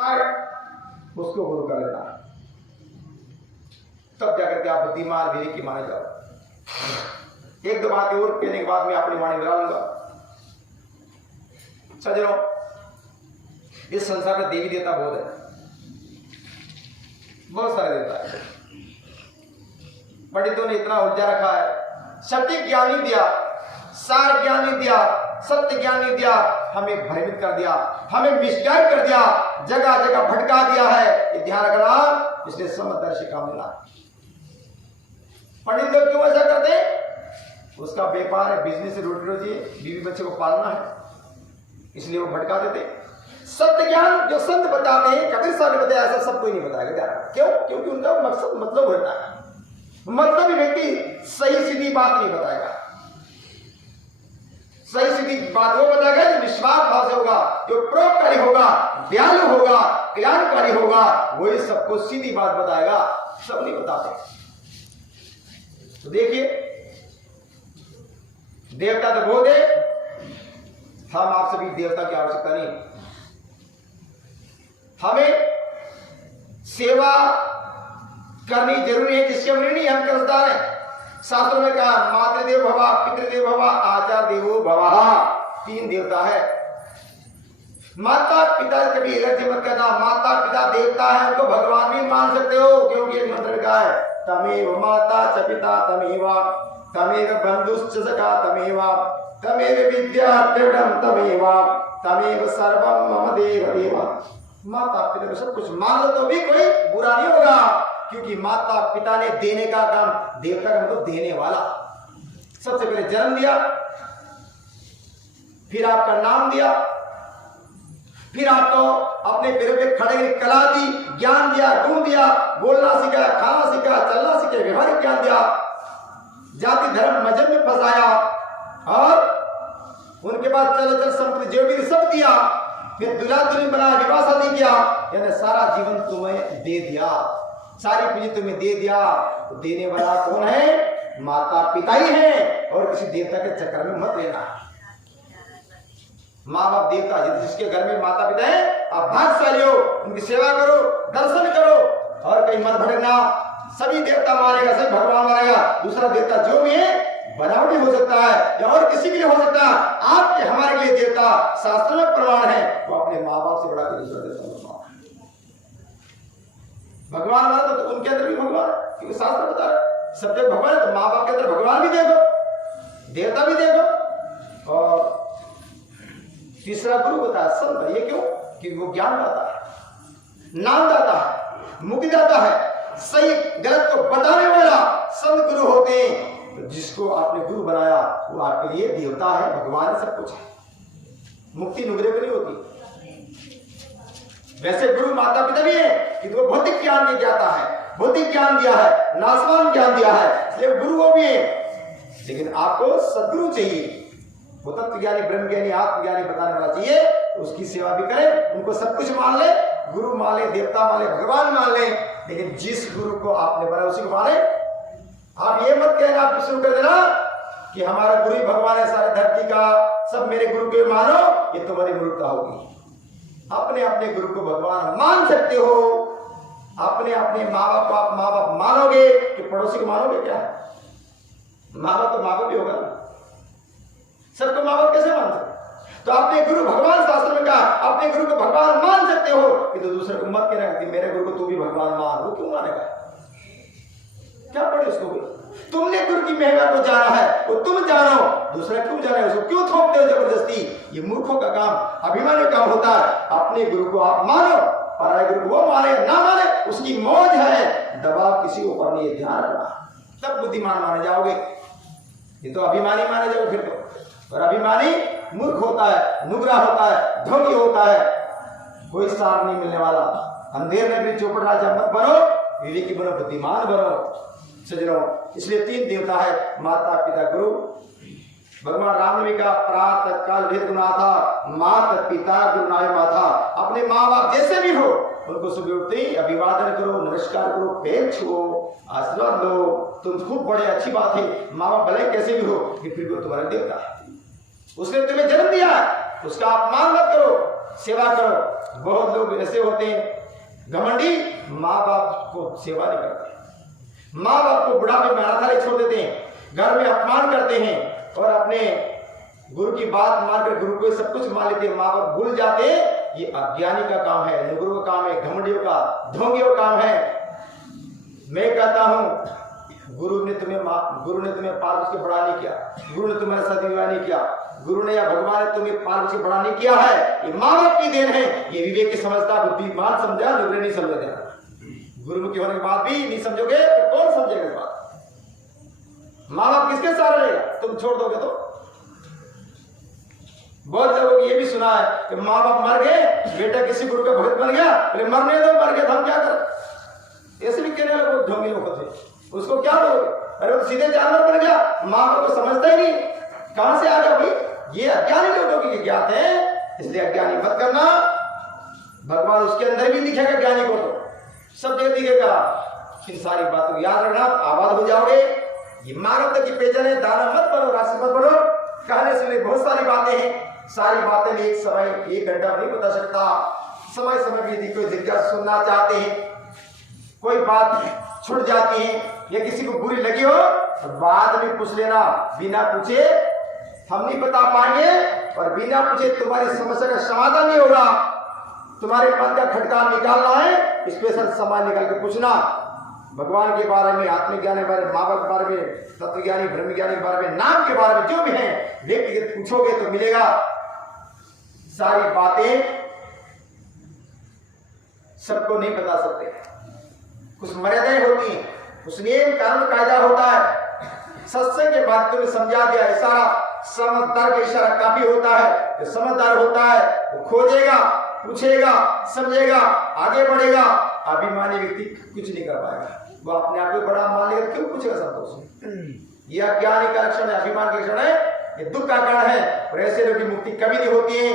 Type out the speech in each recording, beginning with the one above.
उसको गुरु कर लेना, तब जाकर के आप बुद्धिमान वीर की माने जाओ। एक दो बातें और कहने के बाद मैं अपनी वाणी मिला लूंगा। सज्जनों, इस संसार में देवी देवता बहुत है, बहुत सारे देवता है। पंडितों ने इतना उलझा रखा है, सटीक ज्ञान नहीं दिया, सार ज्ञान नहीं दिया, सत्य ज्ञान नहीं दिया, हमें भ्रमित कर दिया, हमें मिसगाइड कर दिया, जगह जगह भटका दिया है। ये ध्यान रखना, इसलिए समझदारी काम मिला। पंडित लोग क्यों ऐसा करते हैं? उसका व्यापार है, बिजनेस है, रोटी रोजी है, बीवी बच्चे को पालना है, इसलिए वो भटका देते। सत्य ज्ञान जो संत बताते हैं, कबीर साहब ने बताया, ऐसा सब कोई नहीं बताएगा। क्यों? क्योंकि उनका मकसद मतलब होता है, मतलब व्यक्ति सही सीधी बात नहीं बताएगा। सही सीधी बात वो बताएगा जो निस्वार्थ भाव से होगा, जो परोपकारी होगा, दयालु होगा, कल्याणकारी होगा, वही सबको सीधी बात बताएगा। सब नहीं बताते। तो देखिए, देवता तो बहुत है, हम आप सभी देवता की आवश्यकता नहीं। हमें सेवा करनी जरूरी है, जिसके हमने नहीं, हम कर्जदार हैं। शास्त्रों में कहा, मातृदेव भव, पितृदेव भव, आचार्य देवो भव। तीन देवता है। माता पिता कभी एलर्जी मत करना, माता पिता देवता है, उनको भगवान भी मान सकते हो, क्योंकि एक मंत्र का है, तमेव माता च पिता तमेव, तमेव बंधुश्च सखा तमेव, तमेव विद्या दृढ़ं तमेव, तमेव सर्वं मम देव देव। माता पिता को सब कुछ मान लो तो भी कोई बुरा नहीं होगा, क्योंकि माता पिता ने देने का काम, देवता का मतलब देने वाला। सबसे पहले जन्म दिया, फिर आपका नाम दिया, फिर आपको अपने पैरों पे खड़े कला दी, ज्ञान दिया, गुण दिया, बोलना सिखाया, खाना सिखाया, चलना सिखाया, व्यवहारिक ज्ञान दिया, जाति धर्म मजहब में फंसाया, और उनके बाद चल संपत्ति जो भी सब दिया, फिर दुल्हा दुल्हन बनाया, विवाह शादी किया, यानी सारा जीवन तुम्हें दे दिया, सारी पूंजी तुम्हें दे दिया। तो देने वाला कौन है? माता पिता ही है, और किसी देवता के चक्कर में मत लेना। माँ बाप देवता, जिसके घर में माता पिता है, आप भाग्यशाली हो, उनकी सेवा करो, दर्शन करो, और कहीं मत भटकना। सभी देवता मानेगा, सभी भगवान मानेगा, दूसरा देवता जो भी है बनावटी हो सकता है, या और किसी के लिए हो सकता है। आपके हमारे लिए देवता शास्त्र में प्रमाण है, वो अपने माँ बाप से बड़ा कोई दूसरा देवता भगवान माना तो उनके अंदर भी भगवान है, क्योंकि शास्त्र बता रहे सब जगह भगवान है, तो माँ बाप के अंदर भगवान भी देखो, देवता भी देखो। और तीसरा गुरु बताया संत। ये क्यों? क्योंकि वो ज्ञान दाता है, नाम दाता है, मुक्ति दाता है, सही गलत को बताने वाला संत गुरु होते हैं। तो जिसको आपने गुरु बनाया वो आपके लिए देवता है, भगवान है, सब कुछ है। मुक्ति नुगरे को नहीं होती। वैसे गुरु माता पिता भी है, कि वो भौतिक ज्ञान के ज्ञाता है, भौतिक ज्ञान दिया है, नाशवान ज्ञान दिया है, इसलिए गुरु वो भी है। लेकिन आपको सदगुरु चाहिए, वो तत्व ज्ञानी, ब्रह्म ज्ञानी, आत्मज्ञानी बताने वाला चाहिए। उसकी सेवा भी करें, उनको सब कुछ मान ले, गुरु मान ले, देवता मान ले, भगवान मान ले, लेकिन जिस गुरु को आपने बनाया उसी को माने। आप ये मत कहना, आप शुरू कर देना कि हमारा गुरु ही भगवान है सारे धरती का, सब मेरे गुरु को मानो, ये तुम्हारी मूर्खता होगी। अपने अपने गुरु को भगवान मान सकते हो, अपने अपने माँ बाप को आप माँ बाप मानोगे कि पड़ोसी को मानोगे? क्या माँ बाप तो माँ बाप ही होगा ना, सबको माँ बाप कैसे मान सकते? तो अपने गुरु भगवान, शास्त्र में कहा अपने गुरु को भगवान मान सकते हो, कि तो दूसरे को मत कहना कि मेरे गुरु को तू भी भगवान मान। वो क्यों मानेगा? क्या पड़े उसको? तुमने गुरु की महिमा को जाना है, वो तुम जानो, दूसरा क्यों जाने? उसको क्यों थोपते हो जबरदस्ती? ये मूर्खों का काम, अभिमानी काम होता है। अपने गुरु को आप मानो, पराये गुरु को वो माने ना माने उसकी मौज है, दबाव किसी ऊपर नहीं है, ध्यान रखना, तब बुद्धिमान माने जाओगे। ये तो अभिमानी माने जाओगे फिर तो, और अभिमानी मूर्ख होता है, नुगरा होता है, ढोंगी होता है, कोई सार नहीं मिलने वाला। अंधेर में भी चौपड़ राजा मत बनो, विवेकी बनो, बुद्धिमान बनो। सजनों, इसलिए तीन देवता है, माता पिता गुरु। भगवान राम ने कहा प्रातः काल भेदुनाथा, माता पिता गुरुनाय माथा। अपने माँ बाप जैसे भी हो उनको सुबह उठते ही अभिवादन करो, नमस्कार करो, पैर छुओ, आशीर्वाद लो। तुम खूब बड़े, अच्छी बात है। माँ बाप भले कैसे भी हो, फिर भी वो तुम्हारा देवता है, उसने तुम्हें जन्म दिया, उसका अपमान मत करो, सेवा करो। बहुत लोग ऐसे होते हैं घमंडी, माँ बाप को सेवा नहीं करते, माँ बाप को बुढ़ापे में अनाथ छोड़ देते हैं, घर में अपमान करते हैं और अपने गुरु की बात मानकर गुरु को सब कुछ मान लेते हैं, माँ बाप भूल जाते हैं। ये अज्ञानी का काम है, गुरु का काम है, घमंडियों का, ढोंगियों का काम है। मैं कहता हूं गुरु ने तुम्हें पार्वती से बड़ा नहीं किया, गुरु ने तुम्हें शादी विवाह नहीं किया, गुरु ने या भगवान ने तुम्हें पार्वती से बड़ा नहीं किया है। ये माँ बाप की देन है। ये विवेक की समझता बुद्धिमान समझा, लोग नहीं समझ देना। गुरुमुखी होने के बाद भी नहीं समझोगे तो कौन समझेगा इस बात? माँ बाप किसके सहारे रहेगा? तुम छोड़ दोगे तो। बहुत लोगों की ये भी सुना है कि माँ बाप मर गए, बेटा किसी गुरु का भगत बन गया, बोले मरने दो, मर गया तो हम क्या करें? ऐसे भी कहने वाले बहुत ढोंगी लोग होते, उसको क्या दोगे? अरे वो सीधे जानवर बन गया, माँ बाप को समझता ही नहीं, कहां से आ गया भाई? ये अज्ञानी लोगों की ज्ञात है, इसलिए अज्ञानी मत करना। भगवान उसके अंदर भी दिखेगा, ज्ञानी को तो सब जगह दिखेगा। इन सारी बातों को याद रखना, आबाद हो जाओगे। ये मानवता की पहचान है। दाना मत बनो, राशि मत बनो। कहने सुनने बहुत सारी बातें हैं, सारी बातें में एक समय 1 घंटा नहीं बता सकता। समय समय भी यदि कोई जिज्ञासा सुनना चाहते हैं, कोई बात छूट जाती है या किसी को बुरी लगी हो तो बाद में पूछ लेना। बिना पूछे हम नहीं बता पाएंगे और बिना पूछे तुम्हारी समस्या का समाधान नहीं होगा। तुम्हारे मन का खटका निकालना है, स्पेशल समय निकाल के पूछना। भगवान के बारे में, आत्मज्ञान के बारे में, माँ बाप के बारे में, तत्वज्ञानी ब्रह्मज्ञानी के बारे में, नाम के बारे में, जो भी है व्यक्तिगत पूछोगे तो मिलेगा। सारी बातें सबको नहीं बता सकते, कुछ मर्यादाएं होती हैं, कुछ नियम कानून कायदा होता है। सत्संग के माध्यम से समझा दिया है। सारा समझदार का इशारा काफी होता है। जो समझदार होता है वो खोजेगा, पूछेगा, समझेगा, आगे बढ़ेगा। अभिमानी व्यक्ति कुछ नहीं कर पाएगा, वो अपने आप को बड़ा मान लेगा, क्यों पूछेगा संतोष? ये अज्ञानी का लक्षण है, अभिमान का लक्षण है, ये दुख का कारण है। और ऐसे लोगों की मुक्ति कभी नहीं होती है,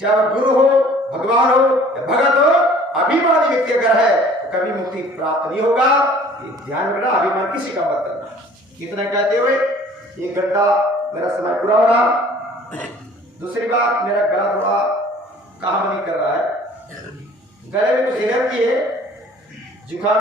चाहे गुरु हो, भगवान हो या भगत हो। अभिमानी व्यक्ति अगर है तो कभी मुक्ति प्राप्त नहीं होगा। ये ध्यान रखना, अभिमान किसी का मत करना। कितना कहते हुए 1 घंटा मेरा समय पूरा हो रहा। दूसरी बात, मेरा गला थोड़ा काम नहीं कर रहा है, गले में कुछ एलर्जी है, जुकाम